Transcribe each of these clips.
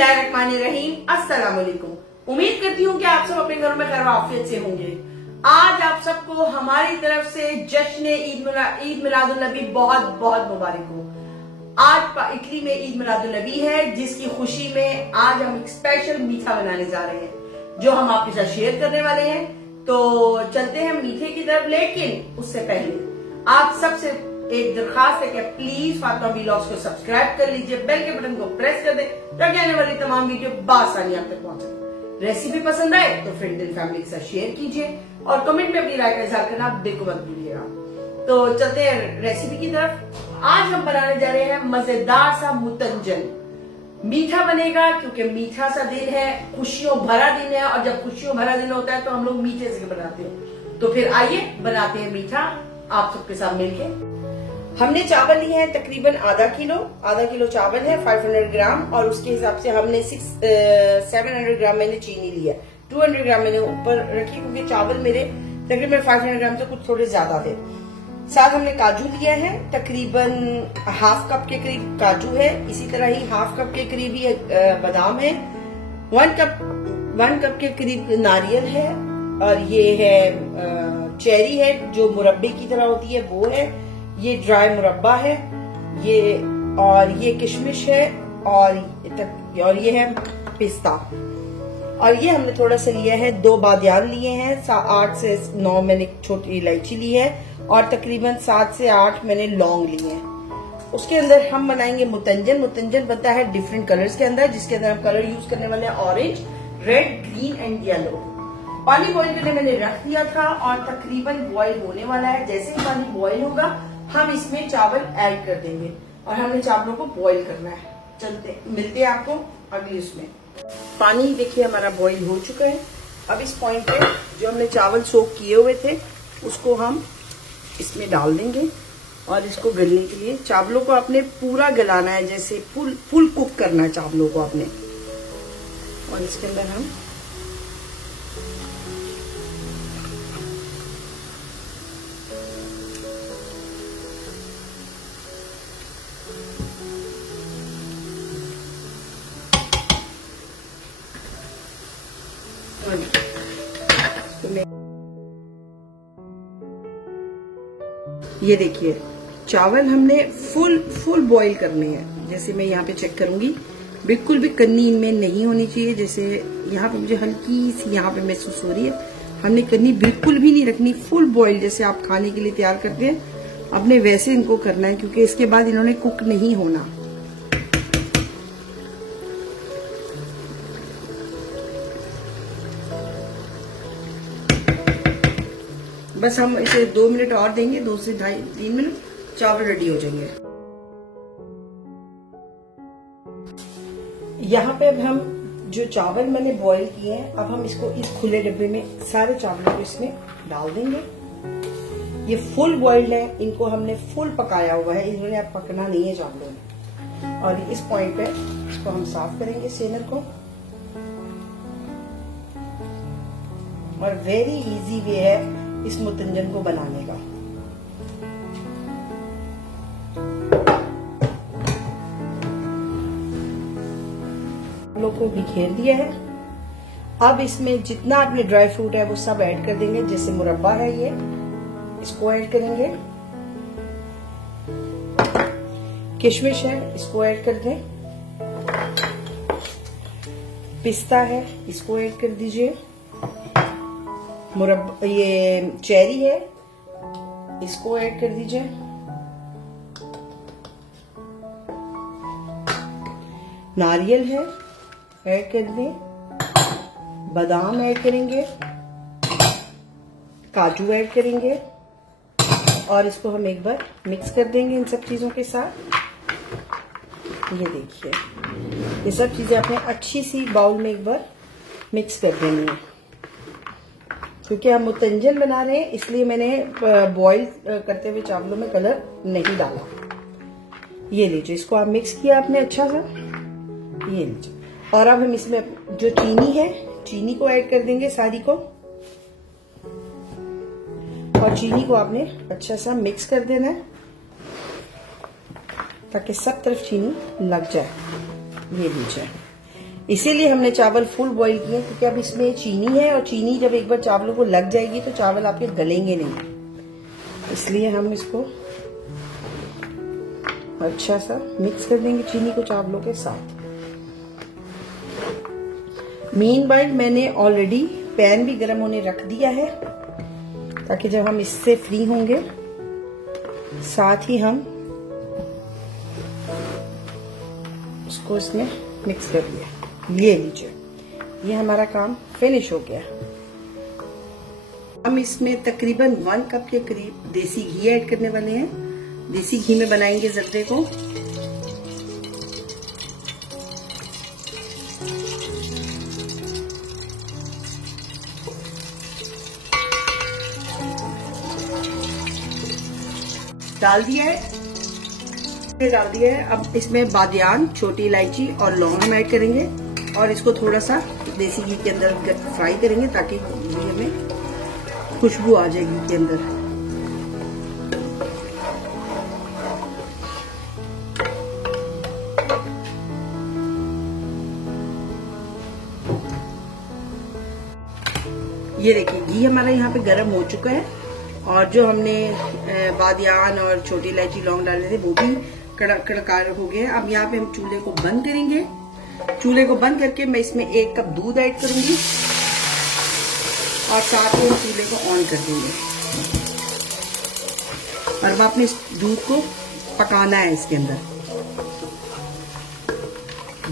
बिस्मिल्लाहिर्रहमानिर्रहीम। अस्सलाम वालेकुम। उम्मीद करती हूँ कि आप सब अपने घरों में खैर आफियत से होंगे। आज आप सबको हमारी तरफ से जश्न ईद मिलादुन नबी बहुत बहुत मुबारक हो। आज इटली में ईद मिलादुन नबी है, जिसकी खुशी में आज हम एक स्पेशल मीठा बनाने जा रहे हैं जो हम आपके साथ शेयर करने वाले हैं। तो चलते हैं मीठे की तरफ, लेकिन उससे पहले आप सबसे एक दरखास्त है कि प्लीज फातिमा व्लॉग्स को सब्सक्राइब कर लीजिए, बेल के बटन को प्रेस कर दें ताकि आने वाली तमाम वीडियो बआसानी आप तक पहुंचे। रेसिपी पसंद आए तो फ्रेंड एंड फैमिली के साथ शेयर कीजिए और कमेंट में अपनी राय का इजहार करना बिल्कुल मत भूलिएगा। तो चलते हैं रेसिपी की तरफ। आज हम बनाने जा रहे हैं मजेदार सा मुतंजन। मीठा बनेगा क्योंकि मीठा सा दिन है, खुशियों भरा दिन है, और जब खुशियों भरा दिन होता है तो हम लोग मीठे से बनाते हैं। तो फिर आइए बनाते हैं मीठा आप सबके साथ मिलके। हमने चावल लिए हैं तकरीबन आधा किलो चावल है 500 ग्राम, और उसके हिसाब से हमने 700 ग्राम मैंने चीनी लिया, 200 ग्राम मैंने ऊपर रखी क्योंकि चावल मेरे तकरीबन 500 ग्राम से कुछ थोड़े ज्यादा थे। साथ हमने काजू लिया है, तकरीबन हाफ कप के करीब काजू है, इसी तरह ही हाफ कप के करीब ही बादाम है, 1 कप के करीब नारियल है, और ये है चेरी है जो मुरब्बे की तरह होती है वो है, ये ड्राई मुरब्बा है, ये किशमिश है, और ये है पिस्ता, और ये हमने थोड़ा सा लिया है 2 बादियान लिए हैं, 8 से 9 मैंने छोटी इलायची ली है, और तकरीबन 7 से 8 मैंने लौंग लिए हैं। उसके अंदर हम बनाएंगे मुतंजन बनता है डिफरेंट कलर्स के अंदर, जिसके अंदर हम कलर यूज करने वाले हैं orange, red, green and yellow. पानी बॉईल करने मैंने रख दिया था और तकरीबन बॉईल होने वाला है। जैसे ही पानी बॉईल होगा हम इसमें चावल ऐड कर देंगे और हमने चावलों को बॉईल करना है। मिलते हैं आपको अगली उसमें। पानी देखिए हमारा बॉईल हो चुका है। अब इस पॉइंट पे जो हमने चावल सोक किए हुए थे उसको हम इसमें डाल देंगे, और इसको गलने के लिए चावलों को आपने पूरा गलाना है, जैसे फुल कुक करना है चावलों को आपने। और इसके अंदर हम ये देखिए चावल हमने फुल बॉईल करने हैं। जैसे मैं यहाँ पे चेक करूंगी, बिल्कुल भी कन्नी इनमें नहीं होनी चाहिए। जैसे यहाँ पे मुझे हल्की सी यहाँ पे महसूस हो रही है। हमने कन्नी बिल्कुल भी नहीं रखनी, फुल बॉईल जैसे आप खाने के लिए तैयार करते हैं अपने वैसे इनको करना है, क्योंकि इसके बाद इन्होंने कुक नहीं होना। बस हम इसे 2 मिनट और देंगे, 2 से 2.5-3 मिनट, चावल रेडी हो जाएंगे। यहाँ पे अब हम जो चावल मैंने बॉईल किए हैं, अब हम इसको इस खुले डब्बे में सारे चावलों को इसमें डाल देंगे। ये फुल बॉइल्ड है, इनको हमने फुल पकाया हुआ है, इन्होंने अब पकना नहीं है चावलों में। और इस पॉइंट पे इसको हम साफ करेंगे सेनर को, और वेरी इजी वे है इस मुतंजन को बनाने का। चावलों को बिखेर दिया है। अब इसमें जितना आपने ड्राई फ्रूट है वो सब ऐड कर देंगे। जैसे मुरब्बा है ये, इसको ऐड करेंगे, किशमिश है इसको ऐड कर दें, पिस्ता है इसको ऐड कर दीजिए, मुरब्बा ये चेरी है इसको ऐड कर दीजिए, नारियल है ऐड कर दें, बादाम ऐड करेंगे, काजू ऐड करेंगे, और इसको हम एक बार मिक्स कर देंगे इन सब चीजों के साथ। ये देखिए ये सब चीजें आपने अच्छी सी बाउल में एक बार मिक्स कर देनी है। क्योंकि हम मुतंजन बना रहे हैं इसलिए मैंने बॉईल करते हुए चावलों में कलर नहीं डाला। ये लीजिए, इसको आप मिक्स किया आपने अच्छा सा, ये लीजिए। और अब हम इसमें जो चीनी है, चीनी को ऐड कर देंगे सारी को, और चीनी को आपने अच्छा सा मिक्स कर देना है ताकि सब तरफ चीनी लग जाए। ये लीजिए, इसीलिए हमने चावल फुल बॉईल किए, क्योंकि अब इसमें चीनी है और चीनी जब एक बार चावलों को लग जाएगी तो चावल आपके गलेंगे नहीं। इसलिए हम इसको अच्छा सा मिक्स कर देंगे चीनी को चावलों के साथ। मीनवाइल मैंने ऑलरेडी पैन भी गर्म होने रख दिया है, ताकि जब हम इससे फ्री होंगे साथ ही हम उसको इसमें मिक्स कर लिया। ये लीजिए, ये हमारा काम फिनिश हो गया। हम इसमें तकरीबन 1 कप के करीब देसी घी ऐड करने वाले हैं। देसी घी में बनाएंगे ज़र्दे को। डाल दिया है। अब इसमें बादियान, छोटी इलायची और लौंग हम ऐड करेंगे और इसको थोड़ा सा देसी घी के अंदर फ्राई करेंगे, ताकि घी में खुशबू आ जाए घी के अंदर। ये देखिए, घी हमारा यहाँ पे गर्म हो चुका है और जो हमने बादियान और छोटी इलायची लौंग डाले थे वो भी कड़कार हो गए। अब यहाँ पे हम चूल्हे को बंद करेंगे। चूल्हे को बंद करके मैं इसमें 1 कप दूध ऐड करूंगी और साथ में चूल्हे को ऑन कर देंगे। और अब आपने इस दूध को पकाना है, इसके अंदर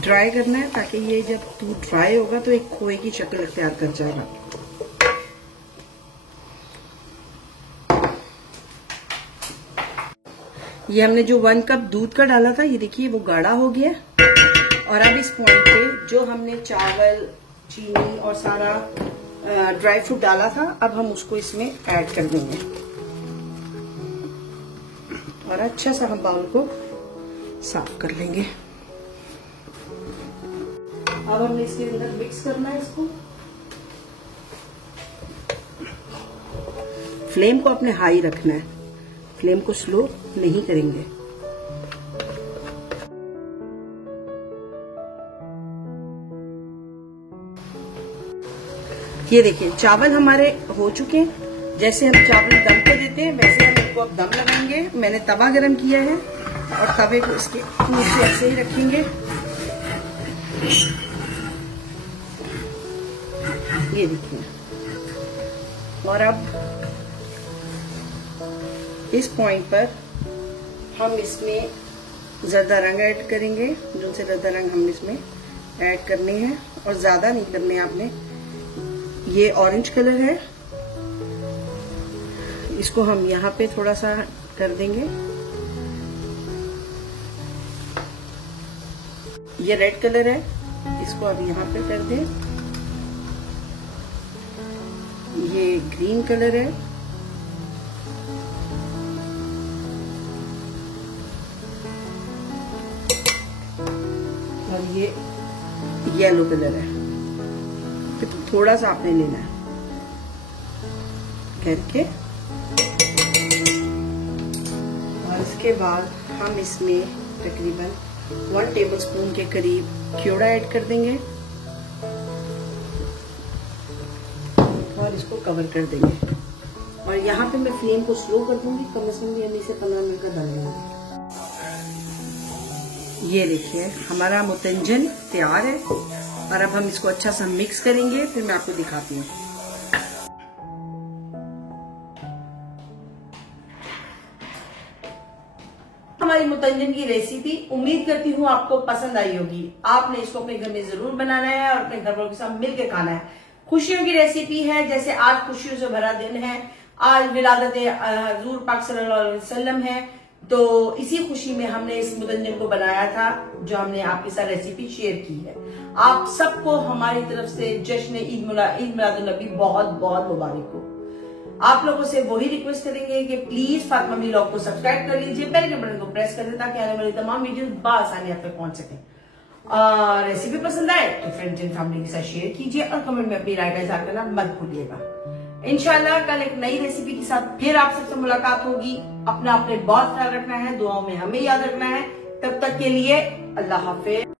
ड्राई करना है, ताकि ये जब दूध ड्राई होगा तो एक खोए की शक्ल तैयार कर जाएगा। ये हमने जो 1 कप दूध का डाला था, ये देखिए वो गाढ़ा हो गया। और अब इस पॉइंट पे जो हमने चावल, चीनी और सारा ड्राई फ्रूट डाला था, अब हम उसको इसमें ऐड कर देंगे और अच्छा सा हम बाउल को साफ कर लेंगे। अब हमने इसके अंदर मिक्स करना है इसको। फ्लेम को अपने हाई रखना है, फ्लेम को स्लो नहीं करेंगे। ये देखिए, चावल हमारे हो चुके हैं। जैसे हम चावल दम पे देते हैं वैसे हम इनको अब दम लगाएंगे। मैंने तवा गरम किया है और तवे को इसके नीचे ऐसे ही रखेंगे। ये देखिए, और अब इस पॉइंट पर हम इसमें ज़र्दा रंग ऐड करेंगे। जो से ज़र्दा रंग हम इसमें ऐड करने हैं और ज़्यादा नहीं करने आपने। ये ऑरेंज कलर है, इसको हम यहाँ पे थोड़ा सा कर देंगे। ये रेड कलर है, इसको अब यहाँ पे कर दें। ये ग्रीन कलर है, और ये येलो कलर है। तो थोड़ा सा आपने लेना है करके, और इसके बाद हम इसमें तकरीबन 1 टेबलस्पून के करीब क्योड़ा ऐड कर देंगे और इसको कवर कर देंगे। और यहाँ पे मैं फ्लेम को स्लो कर दूंगी, कम से कम 20 से 15 मिनट का दम लेंगे। ये देखिए, हमारा मुतंजन तैयार है और अब हम इसको अच्छा सा मिक्स करेंगे, फिर मैं आपको दिखाती हूँ। हमारी मुतंजन की रेसिपी उम्मीद करती हूँ आपको पसंद आई होगी। आपने इसको अपने घर में जरूर बनाना है और अपने घर वालों के साथ मिलकर खाना है। खुशियों की रेसिपी है, जैसे आज खुशियों से भरा दिन है, आज विलादत हजूर पाक सल्लल्लाहु अलैहि वसल्लम है, तो इसी खुशी में हमने इस मुतंजन को बनाया था, जो हमने आपके साथ रेसिपी शेयर की है। आप सबको हमारी तरफ से जश्न ईद मिलादुन नबी बहुत बहुत मुबारक हो। आप लोगों से वही रिक्वेस्ट करेंगे कि प्लीज फातिमा व्लॉग को सब्सक्राइब कर लीजिए, बेल के बटन को प्रेस कर दें, ताकि आने वाली तमाम वीडियो बआसानी आप तक पहुंच सके। रेसिपी पसंद आए तो फ्रेंड्स एंड फैमिली के साथ शेयर कीजिए और कमेंट में अपनी राय का इज़हार करना मत भूलिएगा। इंशाल्लाह कल एक नई रेसिपी के साथ फिर आप सबसे मुलाकात होगी। अपना बहुत ख्याल रखना है, दुआओं में हमें याद रखना है। तब तक के लिए अल्लाह हाफिज।